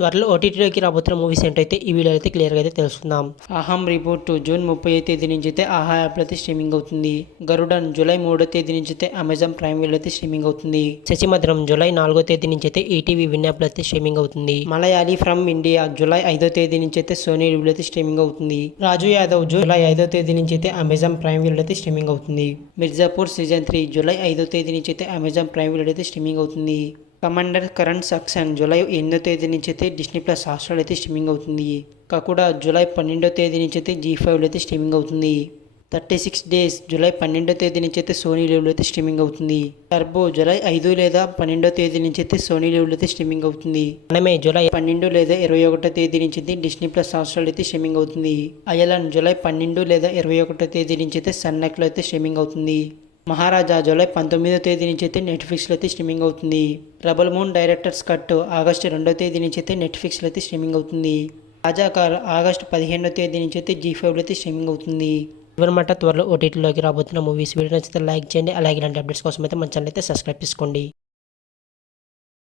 త్వరలో ఓటీటీలోకి రాబోతున్న మూవీస్ ఏంటైతే ఈ వీడియో అయితే క్లియర్గా అయితే తెలుసుకుందాం. అహం రిపోర్ట్ జూన్ 30వ తేదీ నుంచి అయితే ఆహా యాప్లో అయితే స్ట్రీమింగ్ అవుతుంది. గరుడన్ జూలై 3వ తేదీ నుంచి అయితే అమెజాన్ ప్రైమ్ వీడియో అయితే స్ట్రీమింగ్ అవుతుంది. శశిమధురం జూలై 4వ తేదీ నుంచి అయితే ఈటీవీ విన్ యాప్లో అయితే స్ట్రీమింగ్ అవుతుంది. మలయాళీ ఫ్రమ్ ఇండియా జూలై 5వ తేదీ నుంచి అయితే సోనీ లివ్లో అయితే స్ట్రీమింగ్ అవుతుంది. రాజు యాదవ్ జూలై 5వ తేదీ నుంచి అయితే అమెజాన్ ప్రైమ్ వీడియో అయితే స్ట్రీమింగ్ అవుతుంది. మిర్జాపూర్ సీజన్ 3 జూలై 5వ తేదీ నుంచి అయితే అమెజాన్ ప్రైమ్ వీడియో అయితే స్ట్రీమింగ్ అవుతుంది. కమాండర్ కరణ్ సక్సెన్ జూలై 8వ తేదీ నుంచి అయితే డిస్నీ ప్లస్ హాట్‌స్టార్లో అయితే స్ట్రీమింగ్ అవుతుంది. కకుడా జూలై 12వ తేదీ నుంచి అయితే జీ5లో అయితే స్ట్రీమింగ్ అవుతుంది. 36 డేస్ జూలై 12వ తేదీ నుంచి అయితే సోనీ లివ్లో అయితే స్ట్రీమింగ్ అవుతుంది. టర్బో జూలై 5 లేదా 12వ తేదీ నుంచి అయితే సోనీ లివ్లో అయితే స్ట్రీమింగ్ అవుతుంది. మనమే జూలై 12 లేదా 21వ తేదీ నుంచి అయితే డిస్నీ ప్లస్ హాట్‌స్టార్లో అయితే స్ట్రీమింగ్ అవుతుంది. అయలన్ జూలై 12 లేదా 21వ తేదీ నుంచి అయితే సన్ నెక్స్ట్లో అయితే స్ట్రీమింగ్ అవుతుంది. మహారాజా జూలై 19వ తేదీ నుంచి అయితే నెట్ఫ్లిక్స్లో అయితే స్ట్రీమింగ్ అవుతుంది. Rebel moon directors cut August 2వ తేదీ నుంచి అయితే నెట్ఫ్లిక్స్లో అయితే స్ట్రీమింగ్ అవుతుంది. రాజాకార్ ఆగస్టు 15వ తేదీ నుంచి అయితే జీ5లో అయితే స్ట్రీమింగ్ అవుతుంది. ఇవన్నమాట త్వరలో ఓటీటీలోకి రాబోతున్న మూవీస్. వీడియో నచ్చితే లైక్ చేయండి. అలాగే ఇలాంటి అప్డేట్స్ కోసం అయితే మన ఛానల్ అయితే సబ్స్క్రైబ్ చేసుకోండి.